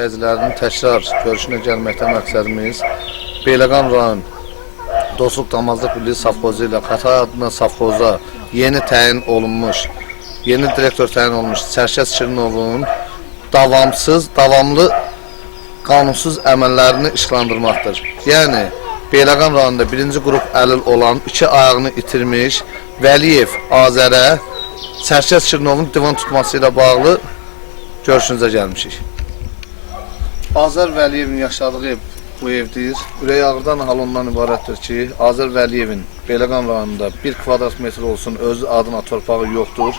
izləyicilərinin təkrar görüşünə gəlməkdə məqsədimiz Beyləqan rayon Dostluq Damazlıq Birliyi Safxozu ilə Xətai adına safxoza yeni təyin olunmuş, yeni direktor təyin olmuş Sərkəz Şirinovun davamlı qanunsuz əməllərini işlandırmaqdır. Yəni, Beyləqan rayonunda birinci qrup əlil olan, 2 ayağını itirmiş Vəliyev Azərə Sərkəz Şirinovun divan tutması ilə bağlı görüşünüzə gəlmişik. Azər Vəliyevin yaşadığı ev bu evdir. Ürək ağrıdan hal ondan ibarətdir ki, Azər Vəliyevin Beyləqan rayonunda 1 kvadrat metr olsun, özü adına torpağı yoxdur.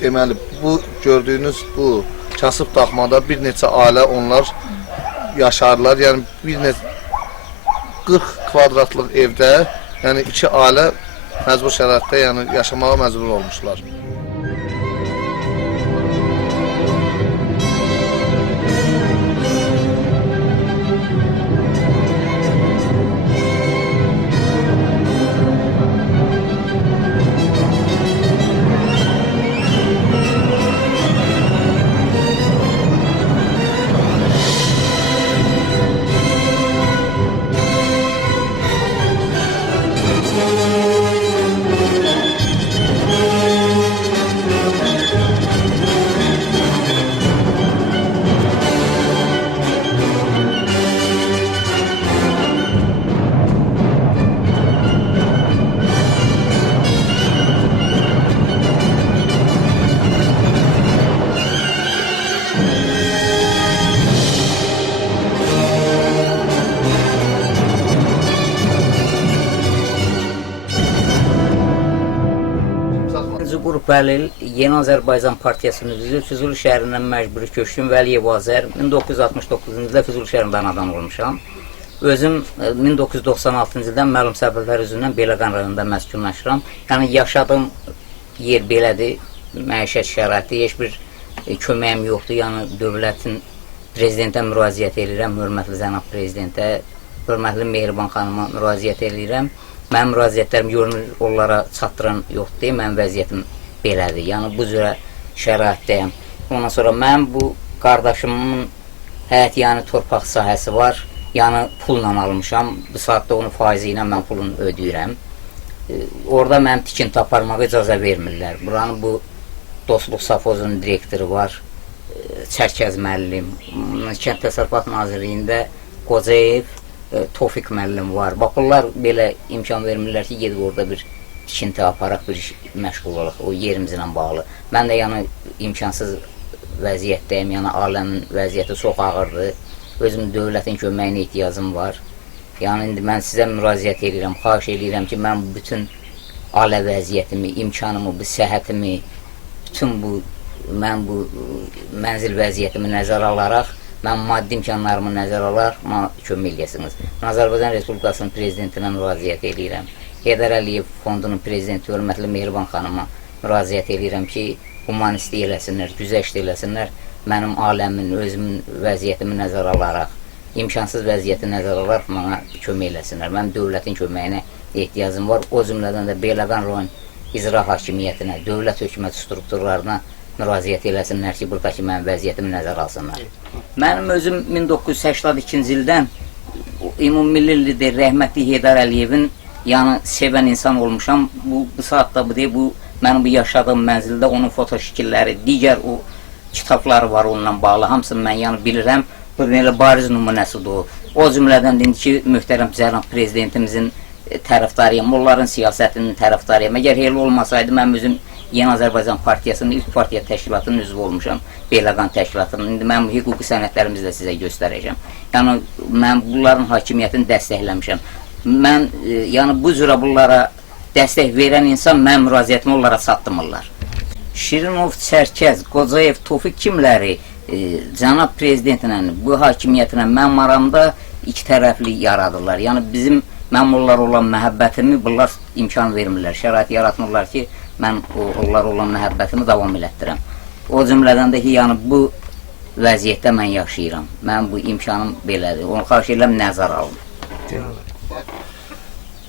Deməli, bu gördüyünüz bu kasıb daxmada bir neçə ailə onlar yaşarlar. Yəni, bir neçə 40 kvadratlıq evdə, yəni 2 ailə məcbur şəraitdə yaşamağa məcbur olmuşlar. Qrup əlil Yeni Azərbaycan Partiyasının üzvü Füzuli şəhərindən məcburi köçkün Vəliyev Azər 1969-cu ildə Füzuli şəhərində anadan olmuşam. Özüm 1996-cı ildən məlum səbəblər üzündən Beyləqan rayonunda məskunlaşıram. Yəni yaşadığım yer belədir, məişət şəraiti, heç bir köməyim yoxdur. Yəni dövlətin prezidentə müraciət edirəm, hörmətli cənab prezidentə, hörmətli Mehriban xanıma müraciət edirəm. Mənim müraciətlərim görünür, onlara çatdıran yoxdur, mənim vəziyyətim belədir. Yəni, bu cürə şəraitdəyəm. Ondan sonra mənim bu qardaşımın həyət, yəni torpaq sahəsi var. Yəni, pulla almışam. Bu saatda onun faizi ilə mən pulunu ödəyirəm. Orada mənim tikinti aparmağa icazə vermirlər. Buranın bu Dostluq Safxozunun direktoru var. Çərkəz müəllim. Kənd Təsərrüfat Nazirliyində Qocayev Tofiq müəllim var. Bax, bunlar belə imkan vermirlər ki, gedib orada bir tikinti aparaq, bir məşğul olaq, o yerimizlə bağlı. Mən də yəni imkansız vəziyyətdəyim, yəni aləmin vəziyyəti çox ağırdır. Özüm dövlətin köməyinə ehtiyacım var. Yəni, indi mən sizə müraciət edirəm, xahiş edirəm ki, mən bütün ailə vəziyyətimi, imkanımı, bu səhhətimi, bütün mən bu mənzil vəziyyətimi nəzərə alaraq, mən maddi imkanlarımı nəzərə alaraq, mənə kömək eləyəsiniz. Azərbaycan Respublikasının prezidentinə müraciət edirəm. Heydər Əliyev Fondunun prezidenti hörmətli Mehriban xanıma müraciət edirəm ki, humanistlik eləsinlər, güzəşt eləsinlər, mənim aləmin, özümün vəziyyətimi nəzərə alaraq, imkansız vəziyyəti nəzərə alaraq mənə kömək eləsinlər. Mənim dövlətin köməyinə ehtiyacım var. O cümlədən də Beyləqan rayon icra hakimiyyətinə, dövlət hökumət strukturlarına müraciət eləsinlər ki, buradakı mənim vəziyyətimi nəzərə alsınlar. Mənim özüm 1982-ci ildən ümummilli lider rəhmətli Heydər Əliyevin yəni sevən insan olmuşam. Bu saatda bu mənim bu yaşadığım mənzildə onun fotoşəkilləri, digər o kitabları var onunla bağlı. Hamısını mən yəni bilirəm. Bu belə bariz nümunəsidir o. O cümlədən də ki, möhtərəm cənab prezidentimizin tərəfdarıyam, onların siyasətinin tərəfdarıyam. Əgər elə olmasaydı, mən özüm Yeni Azərbaycan Partiyasının ilk partiya təşkilatının üzvü olmuşam, Beyləqan təşkilatının. İndi mən hüquqi sənədlərimizi də sizə göstərəcəm. Yəni, mən bunların hakimiyyətini dəstəkləmişəm. Mən, yəni, bu cürə bunlara dəstək verən insan, mən müraciətimi onlara çatdırmırlar. Şirinov, Çərkəz, Qocayev, Tofiq kimləri cənab prezidentinə, bu hakimiyyətinə mənim aramda iki tərəfli yaradırlar. Yəni, mən onlara olan məhəbbətimi bunlar imkan vermirlər, şərait yaratmırlar ki, mən onlara olan məhəbbətimi davam elətdirəm. O cümlədən də ki, yəni bu vəziyyətdə mən yaşayıram. Mən bu imkanım belədir. Onu xahiş edirəm, nəzər alın.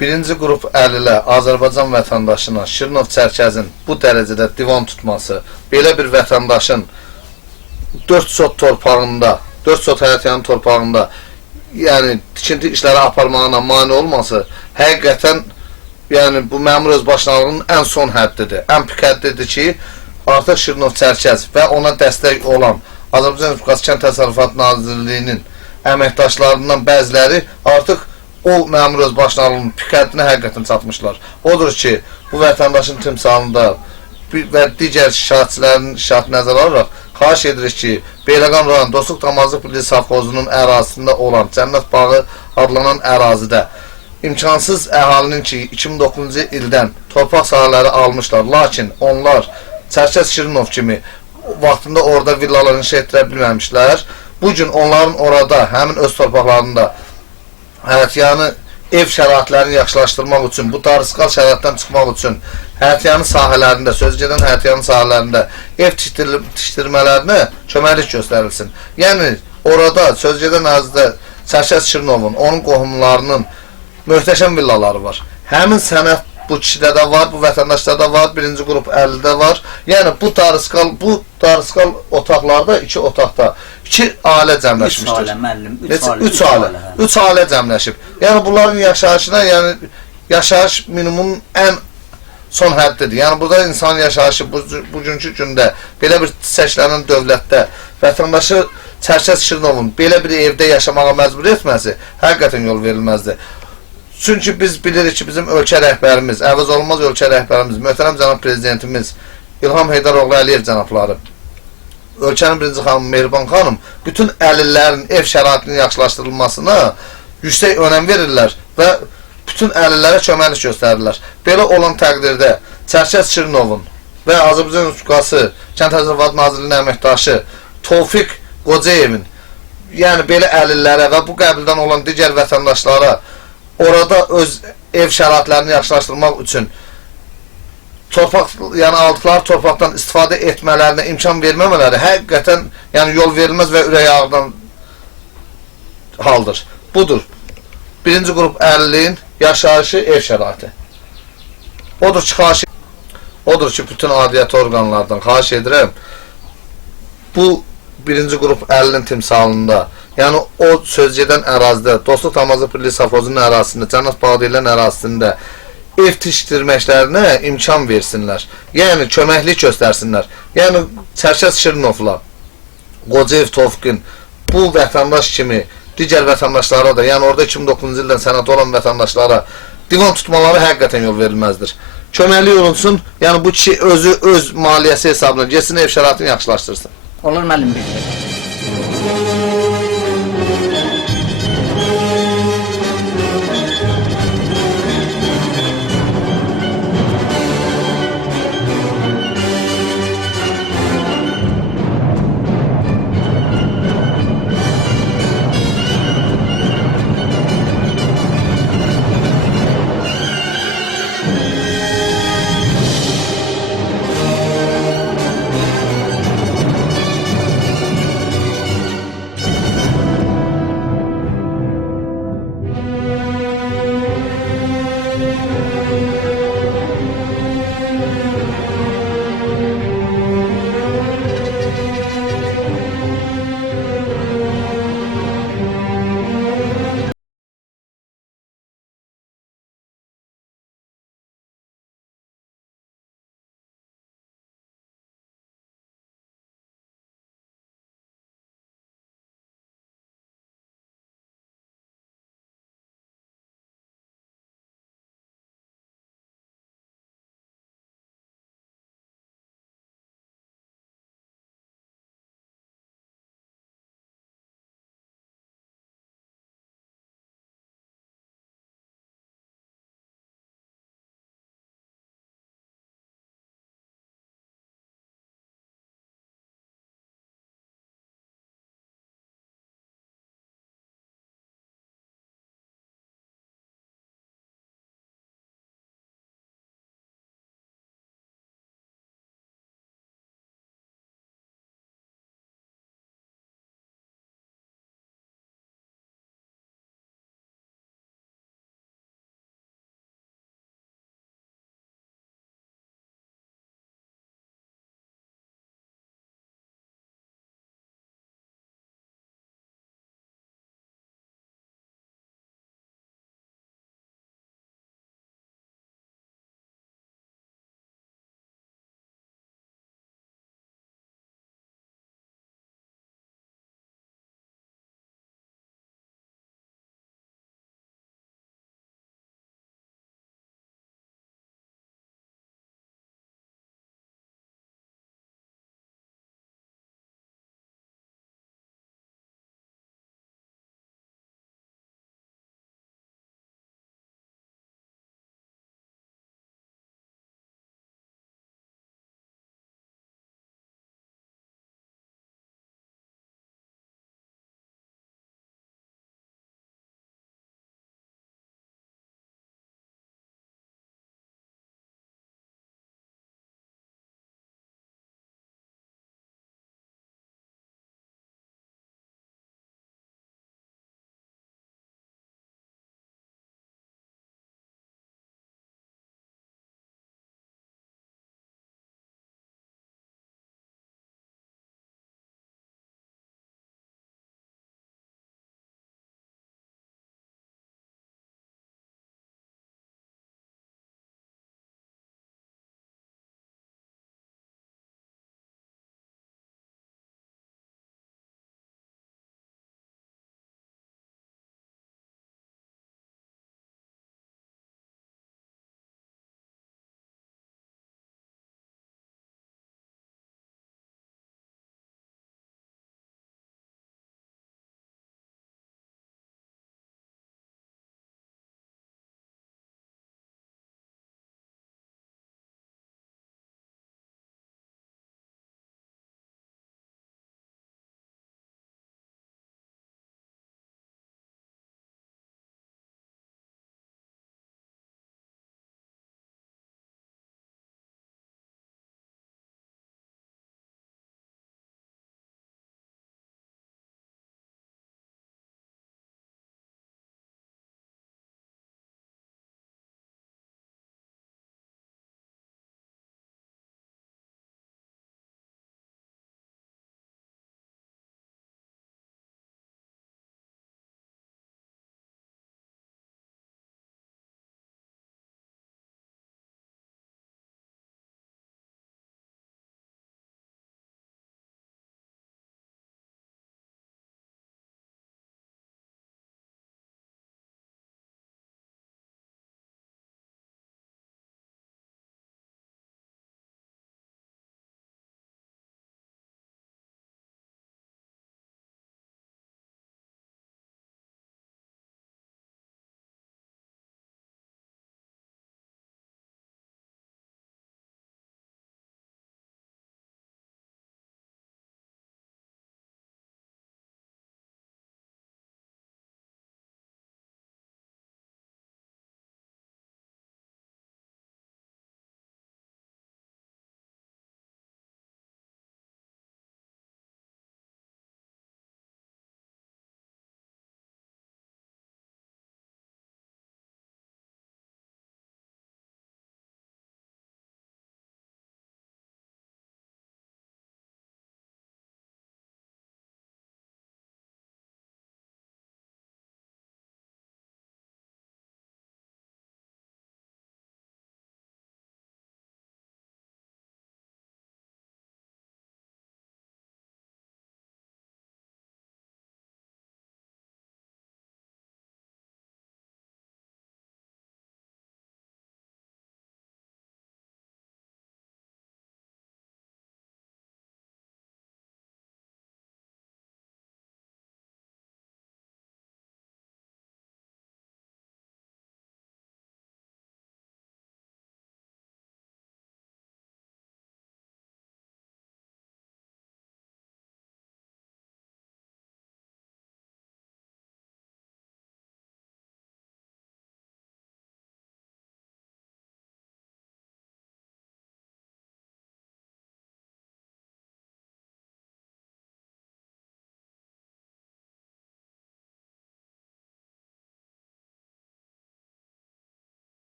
Birinci qrup əlilə Azərbaycan vətəndaşına Şirinov Çərkəzin bu dərəcədə divan tutması, belə bir vətəndaşın 4 sot torpağında 4 sot həyatyanın torpağında yəni tikinti işləri aparmağına mane olması həqiqətən yəni bu məmur özbaşınalığının ən son həddidir. Ən pik həddidir ki, artıq Şirinov Çərkəz və ona dəstək olan Azərbaycan Respublikası Kənd Təsərrüfatı Nazirliyinin əməkdaşlarından bəziləri artıq o məmur özbaşınalığının pik həddinə həqiqətən çatmışlar. Odur ki, bu vətəndaşın timsalında və digər şikayətçilərin şikayətini nəzərə alaraq xahiş edirik ki, Beyləqan rayon Dostluq Damazlıq Birliyi Safxozunun ərazisində olan Cənnət Bağı adlanan ərazidə imkansız əhalinin ki 2009-cu ildən torpaq sahələri almışlar, lakin onlar Çərkəz Şirinov kimi vaxtında orada villalar inşa etdirə bilməmişlər. Bugün onların orada həmin öz torpaqlarında həyatyanı ev şəraitlərini yaxşılaşdırmaq üçün, bu tarıskal şəraitdən çıxmaq üçün həyatyanı sahələrində, sözgedən həyatyanı sahələrində ev tikdirmələrinə köməklik göstərilsin. Yəni orada sözgedən ərazidə Çərkəz Şirinovun, onun qohumlarının möhtəşəm villaları var. Həmin sənət bu kişidə də var, bu vətəndaşda da var, birinci qrup 50-də var. Yəni bu tarıskal otaqlarda, 2 otaqda 2 ailə cəmləşmişdir. 3 ailə cəmləşib. Yəni bunların yaşayışına, yəni yaşayış minimumun ən son həddidir. Yəni burada insan yaşayışı bugünkü gündə belə bir seçilən dövlətdə vətəndaşı Çərkəz Şirinovun belə bir evdə yaşamağa məcbur etməsi həqiqətən yol verilməzdir. Çünki biz bilirik ki, bizim ölkə rəhbərimiz, əvəz olunmaz ölkə rəhbərimiz, möhtərəm cənab prezidentimiz İlham Heydəroğlu Əliyev cənabları, ölkənin birinci xanımı Mehriban xanım bütün əlillərin ev şəraitinin yaxşılaşdırılmasına yüksək önəm verirlər və bütün əlillərə köməklik göstərirlər. Belə olan təqdirdə Çərkəz Şirinovun və Azərbaycan Respublikası Kənd Təsərrüfatı Nazirliyinin əməkdaşı Tofiq Qocayevin, yəni belə əlillərə və bu qəbildən olan digər vətəndaşlara orada öz ev şəraitlərini yaxşılaşdırmaq üçün torpaq, yəni aldıqları torpaqdan istifadə etmələrinə imkan verməmələri həqiqətən yəni yol verilməz və ürək ağrıdan haldır. Budur. Birinci qrup 50-in yaşayışı ev şəraiti. Odur ki, bütün adiyyəti orqanlardan xahiş edirəm, bu birinci qrup 50-in timsalında, yəni o sözgedən ərazidə, Dostluq Damazlıq Birliyi Safxozunun ərazisində, Cənnət Bağı deyilən ərazisində ev tikdirməklərinə imkan versinlər. Yəni köməklik göstərsinlər. Yəni Çərkəz Şirinovla Qocayev Tofiqin bu vətəndaş kimi digər vətəndaşlara da, yəni orada 2009-cu ildən sənəd olan vətəndaşlara divan tutmaları həqiqətən yol verilməzdir. Köməklik olunsun, yəni bu kişi özü öz maliyyəsi hesabına getsin, ev şəraitini yaxşılaşdırsın. Olur müəllim bir.